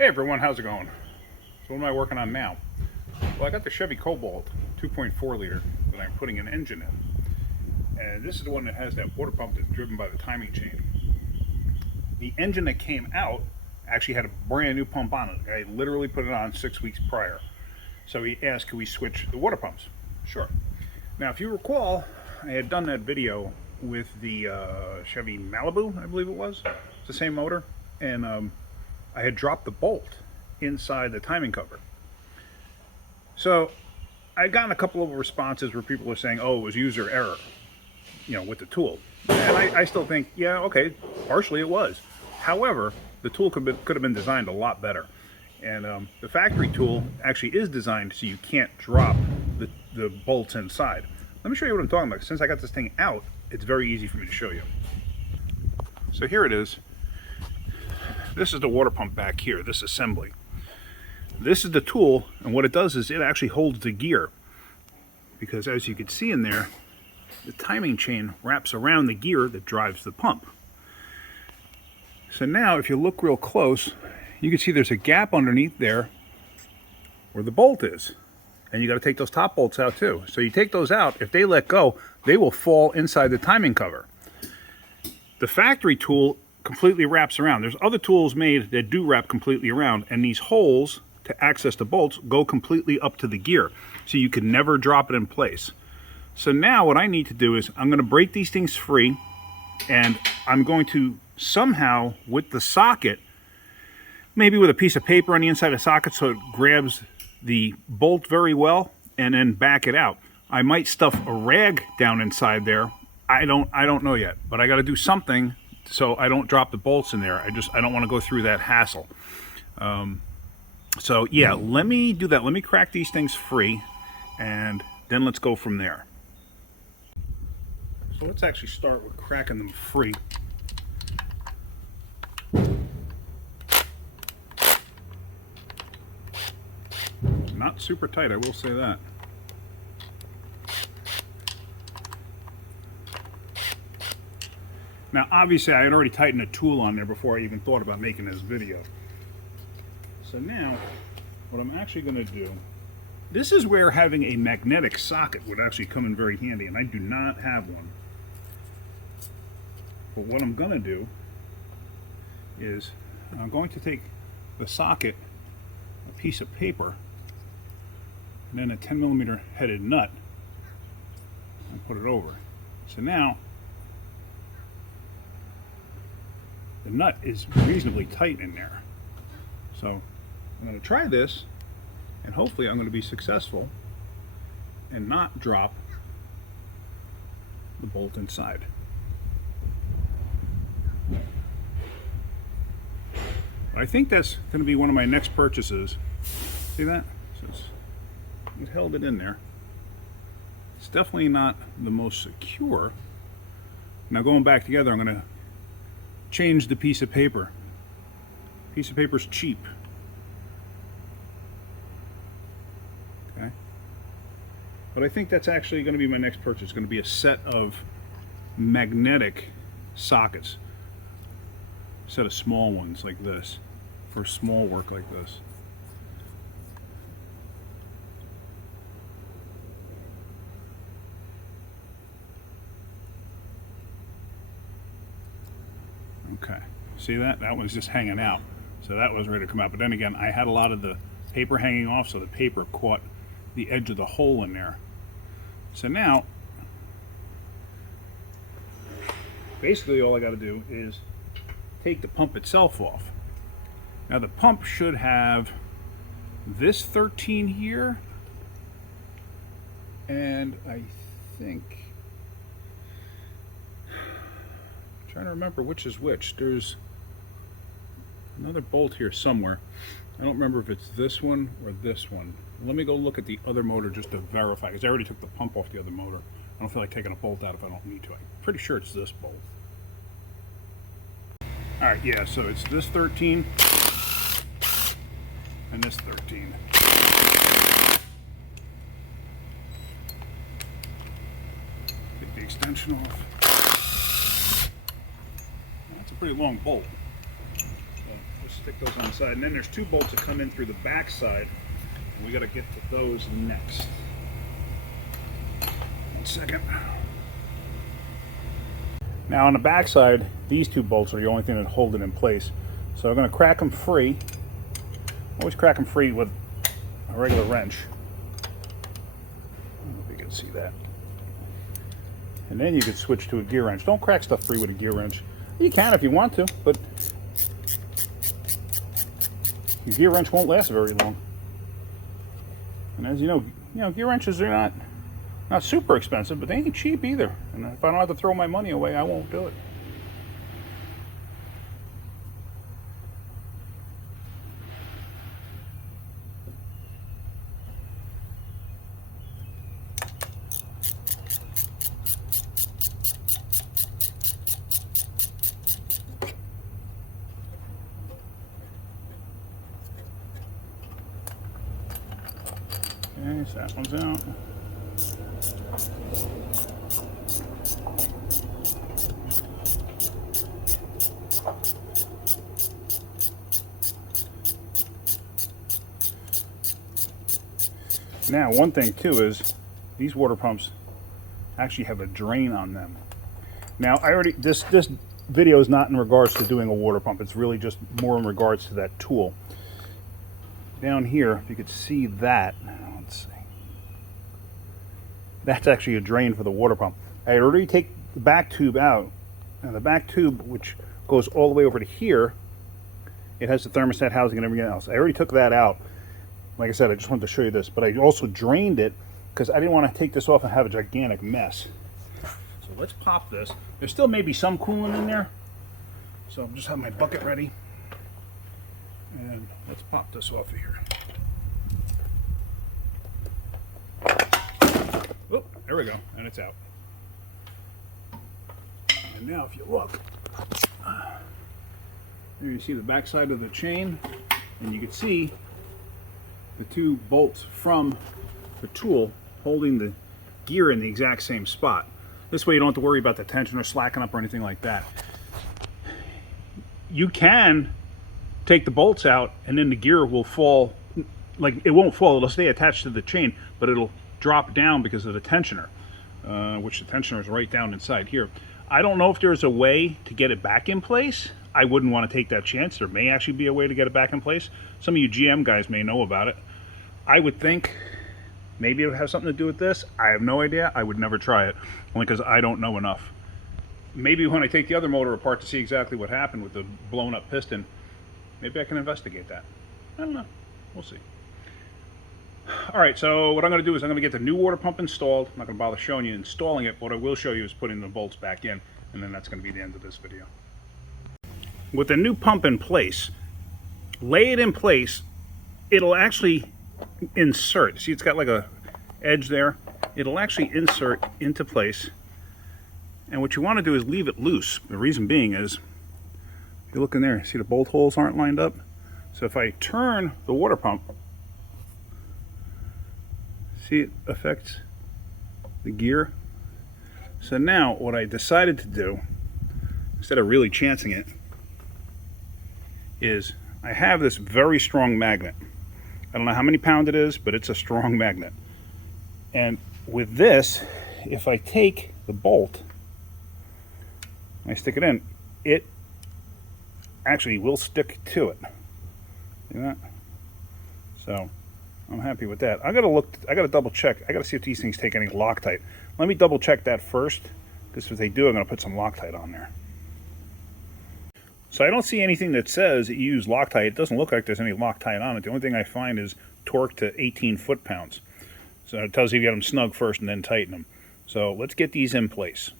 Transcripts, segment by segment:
Hey everyone, how's it going? So what am I working on now? Well, I got the Chevy Cobalt 2.4 liter that I'm putting an engine in. And this is the one that has that water pump that's driven by the timing chain. The engine that came out actually had a brand new pump on it. I literally put it on 6 weeks prior. So he asked, could we switch the water pumps? Sure. Now, if you recall, I had done that video with the Chevy Malibu, I believe it was. It's the same motor. And I had dropped the bolt inside the timing cover. So I'd gotten a couple of responses where people were saying, oh, it was user error, with the tool. And I still think, yeah, okay, partially it was. However, the tool could have been designed a lot better. And the factory tool actually is designed so you can't drop the bolts inside. Let me show you what I'm talking about. Since I got this thing out, it's very easy for me to show you. So here it is. This is the water pump back here, this assembly. This is the tool, and what it does is it actually holds the gear. Because as you can see in there, the timing chain wraps around the gear that drives the pump. So now, if you look real close, you can see there's a gap underneath there where the bolt is. And you got to take those top bolts out too. So you take those out, if they let go, they will fall inside the timing cover. The factory tool completely wraps around. There's other tools made that do wrap completely around, and these holes to access the bolts go completely up to the gear, so you can never drop it in place. So now what I need to do is I'm going to break these things free, and I'm going to somehow, with the socket, maybe with a piece of paper on the inside of the socket so it grabs the bolt very well, and then back it out. I might stuff a rag down inside there. I don't know yet, but I got to do something so I don't drop the bolts in there. I don't want to go through that hassle. So yeah, let me do that. Let me crack these things free, and then let's go from there. So let's actually start with cracking them free. Not super tight, I will say that. Now, obviously, I had already tightened a tool on there before I even thought about making this video. So now, what I'm actually going to do, this is where having a magnetic socket would actually come in very handy, and I do not have one. But what I'm going to do is I'm going to take the socket, a piece of paper, and then a 10mm headed nut, and put it over. So now, the nut is reasonably tight in there. So I'm going to try this, and hopefully I'm going to be successful and not drop the bolt inside. I think that's going to be one of my next purchases. See that? So it held it in there. It's definitely not the most secure. Now going back together, I'm going to change the piece of paper. Piece of paper's cheap. Okay. But I think that's actually going to be my next purchase. It's going to be a set of magnetic sockets. A set of small ones like this for small work like this. Okay, see that? That was just hanging out. So that was ready to come out. But then again, I had a lot of the paper hanging off, so the paper caught the edge of the hole in there. So now, basically all I got to do is take the pump itself off. Now the pump should have this 13 here, and I think, trying to remember which is which. There's another bolt here somewhere. I don't remember if it's this one or this one. Let me go look at the other motor just to verify, because I already took the pump off the other motor. I don't feel like taking a bolt out if I don't need to. I'm pretty sure it's this bolt. Alright, yeah, so it's this 13 and this 13. Take the extension off. That's a pretty long bolt. So this Stick those on the side. And then there's 2 bolts that come in through the back side. And we got to get to those next. 1 second. Now on the back side, these 2 bolts are the only thing that hold it in place. So I'm going to crack them free. Always crack them free with a regular wrench. I don't know if you can see that. And then you could switch to a gear wrench. Don't crack stuff free with a gear wrench. You can if you want to, but your gear wrench won't last very long. And as you know, gear wrenches are not super expensive, but they ain't cheap either. And if I don't have to throw my money away, I won't do it. Okay, so that one's out. Now, one thing too is these water pumps actually have a drain on them. Now, this video is not in regards to doing a water pump. It's really just more in regards to that tool. Down here, if you could see that, let's see. That's actually a drain for the water pump. I already take the back tube out, and the back tube, which goes all the way over to here, it has the thermostat housing and everything else. I already took that out. Like I said, I just wanted to show you this, but I also drained it because I didn't want to take this off and have a gigantic mess. So let's pop this. There still may be some coolant in there, so I'll just have my bucket ready. And let's pop this off of here. Oh, there we go, and it's out. And now if you look, here you see the back side of the chain, and you can see the 2 bolts from the tool holding the gear in the exact same spot. This way you don't have to worry about the tension or slacking up or anything like that. You can take the bolts out and then the gear will fall, like it won't fall, it'll stay attached to the chain, but it'll drop down because of the tensioner, which the tensioner is right down inside here. I don't know if there's a way to get it back in place. I wouldn't want to take that chance. There may actually be a way to get it back in place. Some of you GM guys may know about it. I would think maybe it would have something to do with this. I have no idea. I would never try it, only because I don't know enough. Maybe when I take the other motor apart to see exactly what happened with the blown up piston, maybe I can investigate that. I don't know. We'll see. All right, so what I'm going to do is I'm going to get the new water pump installed. I'm not going to bother showing you installing it. What I will show you is putting the bolts back in, and then that's going to be the end of this video. With the new pump in place, lay it in place, it'll actually insert. See, it's got like a edge there. It'll actually insert into place. And what you want to do is leave it loose. The reason being is, if you look in there, see the bolt holes aren't lined up? So if I turn the water pump, see it affects the gear. So now what I decided to do, instead of really chancing it, is I have this very strong magnet. I don't know how many pound it is, but it's a strong magnet. And with this, if I take the bolt, I stick it in, it actually will stick to it. See that? So I'm happy with that. I gotta double check. I gotta see if these things take any Loctite. Let me double check that first, because if they do, I'm gonna put some Loctite on there. So I don't see anything that says that you use Loctite. It doesn't look like there's any Loctite on it. The only thing I find is torque to 18 foot-pounds. So it tells you get them snug first and then tighten them. So let's get these in place.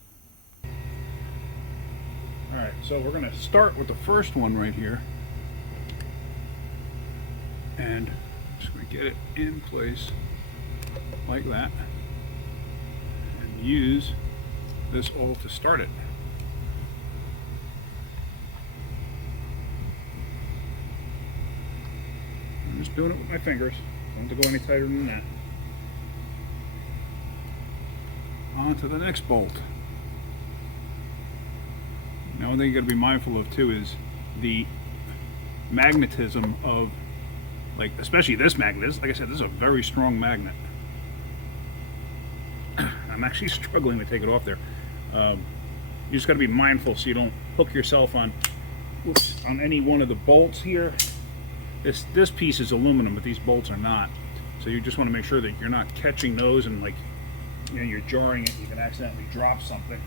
All right, so we're going to start with the first one right here. And I'm just going to get it in place like that. And use this all to start it. I'm just doing it with my fingers. Don't have to go any tighter than that. On to the next bolt. Now, one thing you got to be mindful of too is the magnetism of, like, especially this magnet. Like I said, this is a very strong magnet. I'm actually struggling to take it off there. You just got to be mindful so you don't hook yourself on, on any one of the bolts here. This piece is aluminum, but these bolts are not. So you just want to make sure that you're not catching those and, like, you know, you're jarring it. You can accidentally drop something.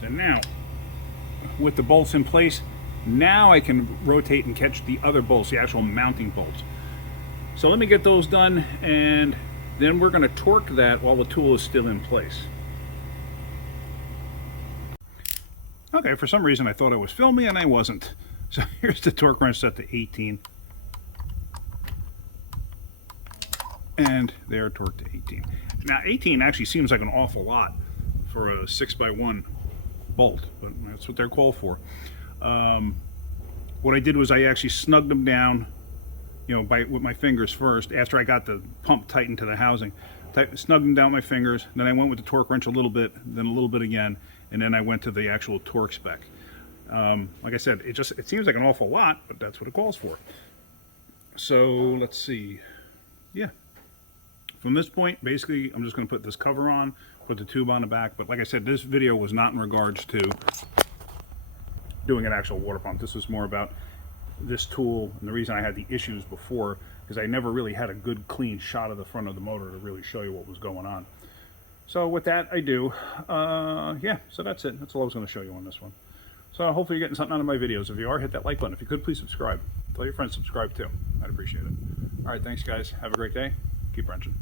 So now, with the bolts in place, now I can rotate and catch the other bolts, the actual mounting bolts. So let me get those done, and then we're going to torque that while the tool is still in place. Okay, for some reason I thought I was filming and I wasn't. So here's the torque wrench set to 18. And they're torqued to 18. Now 18 actually seems like an awful lot for a 6x1 bolt, but that's what they're called for. What I did was I actually snugged them down, you know, with my fingers first. After I got the pump tightened to the housing, snugged them down with my fingers. Then I went with the torque wrench a little bit, then a little bit again, and then I went to the actual torque spec. Like I said, it seems like an awful lot, but that's what it calls for. So let's see. Yeah. From this point, basically, I'm just going to put this cover on, put the tube on the back. But like I said, this video was not in regards to doing an actual water pump. This was more about this tool, and the reason I had the issues before is I never really had a good clean shot of the front of the motor to really show you what was going on. So with that, I do. Yeah, so that's it. That's all I was going to show you on this one. So hopefully you're getting something out of my videos. If you are, hit that like button. If you could, please subscribe. Tell your friends to subscribe too. I'd appreciate it. All right, thanks guys. Have a great day. Keep wrenching.